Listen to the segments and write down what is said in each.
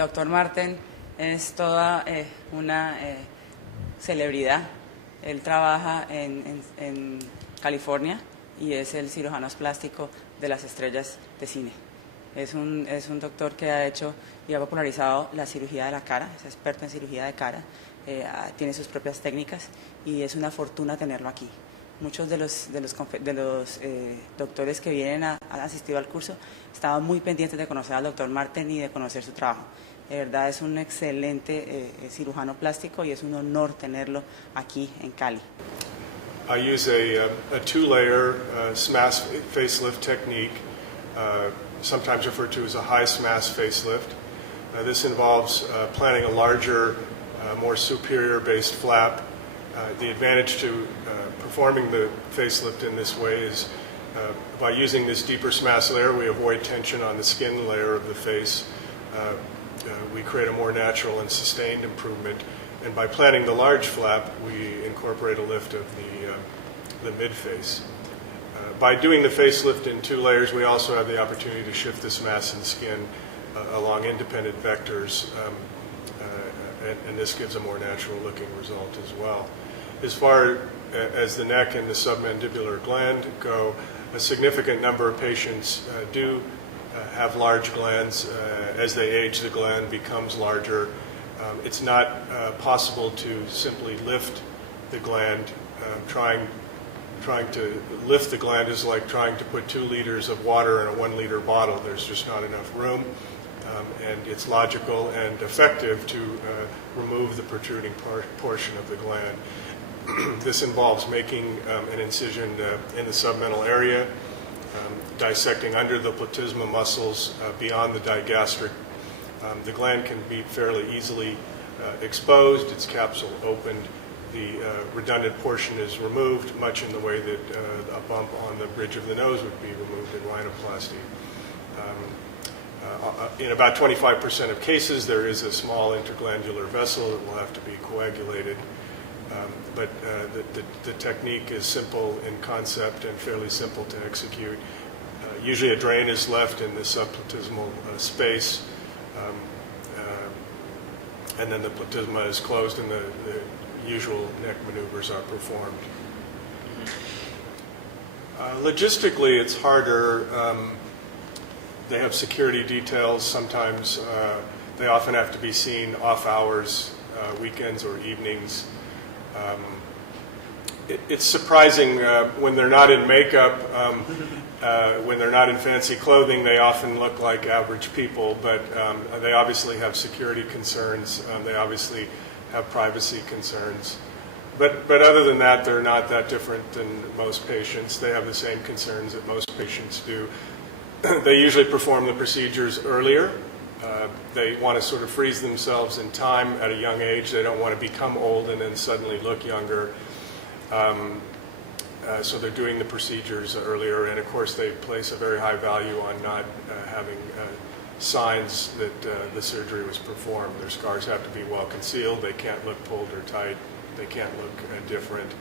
doctor Marten es toda una celebridad. Él trabaja en California y es el cirujano plástico de las estrellas de cine. Es un doctor que ha hecho y ha popularizado la cirugía de la cara, es experto en cirugía de cara, tiene sus propias técnicas y es una fortuna tenerlo aquí. Muchos de los doctores que han asistido al curso estaban muy pendientes de conocer al doctor Marten y de conocer su trabajo. De verdad es un excelente cirujano plástico y es un honor tenerlo aquí en Cali. I use a two-layer SMAS facelift technique, sometimes referred to as a high SMAS facelift. This involves planting a larger, more superior-based flap. The advantage to performing the facelift in this way is by using this deeper SMAS layer, we avoid tension on the skin layer of the face. We create a more natural and sustained improvement. And by planting the large flap, we incorporate a lift of the mid-face. By doing the facelift in two layers, we also have the opportunity to shift this mass in the skin along independent vectors, and this gives a more natural-looking result as well. As far as the neck and the submandibular gland go, a significant number of patients do have large glands. As they age, the gland becomes larger. It's not possible to simply lift the gland. Trying to lift the gland is like trying to put 2 liters of water in a 1 liter bottle. There's just not enough room, and it's logical and effective to remove the protruding portion of the gland. This involves making an incision in the submental area, dissecting under the platysma muscles beyond the digastric. The gland can be fairly easily exposed, its capsule opened, the redundant portion is removed, much in the way that a bump on the bridge of the nose would be removed in rhinoplasty. In about 25% of cases, there is a small interglandular vessel that will have to be coagulated. But the technique is simple in concept and fairly simple to execute. Usually a drain is left in the subplatysmal space, and then the platysma is closed and the usual neck maneuvers are performed. Logistically, it's harder. They have security details. Sometimes they often have to be seen off hours, weekends or evenings. It's surprising when they're not in makeup, when they're not in fancy clothing, they often look like average people, but they obviously have security concerns. They obviously have privacy concerns. But other than that, they're not that different than most patients. They have the same concerns that most patients do. They usually perform the procedures earlier. They want to sort of freeze themselves in time at a young age. They don't want to become old and then suddenly look younger. So they're doing the procedures earlier, and of course they place a very high value on not having signs that the surgery was performed. Their scars have to be well concealed. They can't look pulled or tight. They can't look different.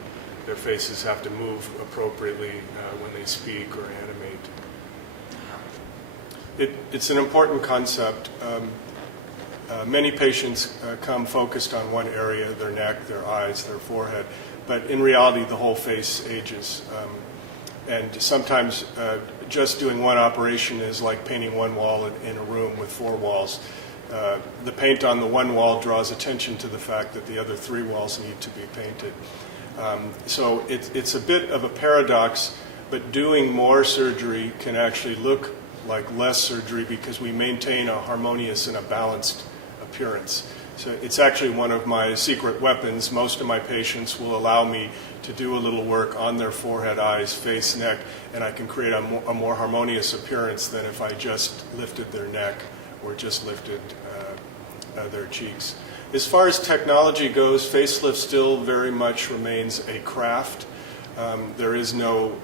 Their faces have to move appropriately when they speak or animate. It's an important concept. Many patients come focused on one area, their neck, their eyes, their forehead, but in reality the whole face ages. And sometimes just doing one operation is like painting one wall in a room with 4 walls. The paint on the one wall draws attention to the fact that the other 3 walls need to be painted. So it's a bit of a paradox, but doing more surgery can actually look like less surgery because we maintain a harmonious and a balanced appearance. So it's actually one of my secret weapons. Most of my patients will allow me to do a little work on their forehead, eyes, face, neck, and I can create a more harmonious appearance than if I just lifted their neck or just lifted their cheeks. As far as technology goes, facelift still very much remains a craft. There is no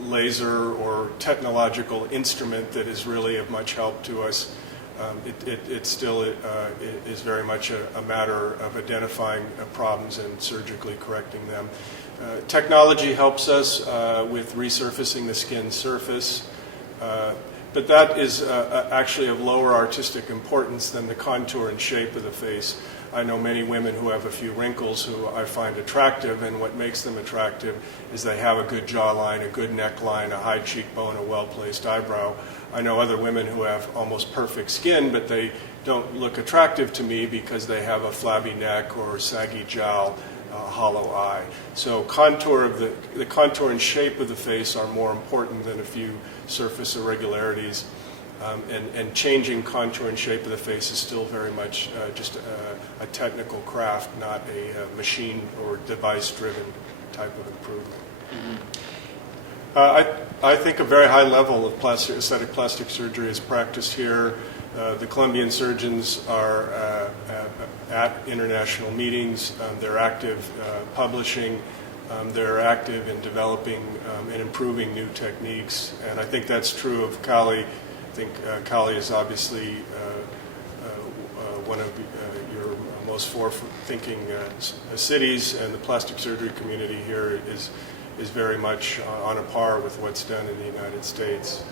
laser or technological instrument that is really of much help to us. It still is very much a matter of identifying problems and surgically correcting them. Technology helps us with resurfacing the skin surface. but that is actually of lower artistic importance than the contour and shape of the face. I know many women who have a few wrinkles who I find attractive, and what makes them attractive is they have a good jawline, a good neckline, a high cheekbone, a well-placed eyebrow. I know other women who have almost perfect skin, but they don't look attractive to me because they have a flabby neck or saggy jowl, hollow eye. So the contour and shape of the face are more important than a few surface irregularities. And changing contour and shape of the face is still very much just a technical craft, not a machine or device-driven type of improvement. I think a very high level of aesthetic plastic surgery is practiced here. The Colombian surgeons are at international meetings. They're active publishing. They're active in developing and improving new techniques. And I think that's true of Cali. I think Cali is obviously one of your most forward-thinking cities, and the plastic surgery community here is very much on a par with what's done in the United States.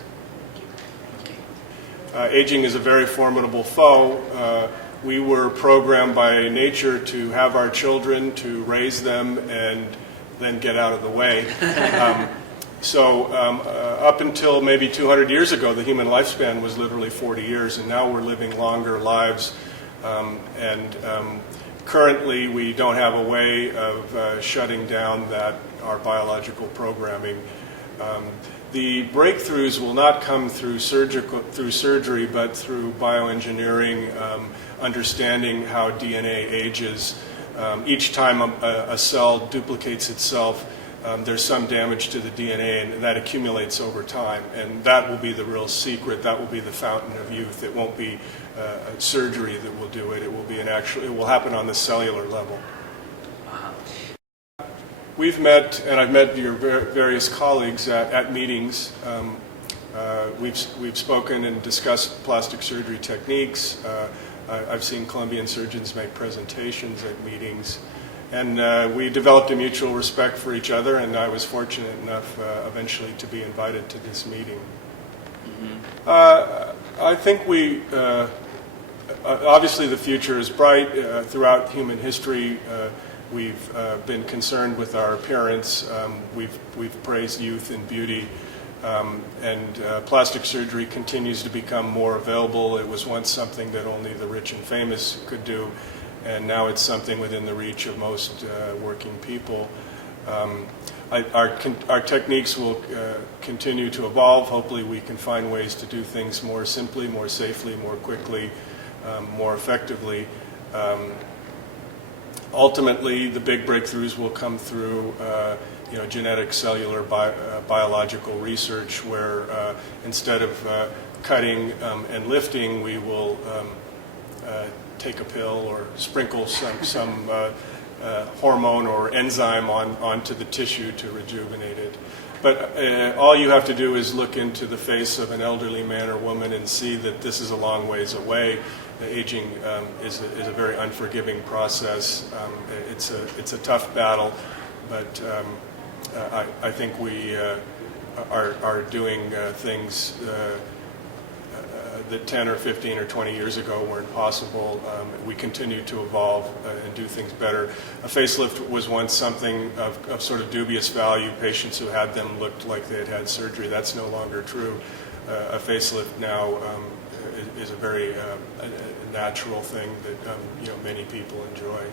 Aging is a very formidable foe. We were programmed by nature to have our children, to raise them, and then get out of the way. So up until maybe 200 years ago, the human lifespan was literally 40 years, and now we're living longer lives. Currently, we don't have a way of shutting down our biological programming. The breakthroughs will not come through surgery, but through bioengineering, understanding how DNA ages. Each time a cell duplicates itself, there's some damage to the DNA, and that accumulates over time. And that will be the real secret. That will be the fountain of youth. It won't be surgery that will do it. It will be it will happen on the cellular level. We've met, and I've met your various colleagues at meetings. We've spoken and discussed plastic surgery techniques. I've seen Colombian surgeons make presentations at meetings. And we developed a mutual respect for each other, and I was fortunate enough eventually to be invited to this meeting. I think obviously the future is bright. Throughout human history, we've been concerned with our appearance. We've praised youth and beauty. And plastic surgery continues to become more available. It was once something that only the rich and famous could do, and now it's something within the reach of most working people. Our techniques will continue to evolve. Hopefully we can find ways to do things more simply, more safely, more quickly, more effectively. Ultimately, the big breakthroughs will come through genetic, cellular, biological research, where instead of cutting and lifting, we will take a pill or sprinkle some hormone or enzyme onto the tissue to rejuvenate it. But all you have to do is look into the face of an elderly man or woman and see that this is a long ways away. Aging is a very unforgiving process. It's a tough battle, but I think we are doing things that 10 or 15 or 20 years ago weren't possible. We continue to evolve and do things better. A facelift was once something of sort of dubious value. Patients who had them looked like they had had surgery. That's no longer true. A facelift now is a very natural thing that many people enjoy.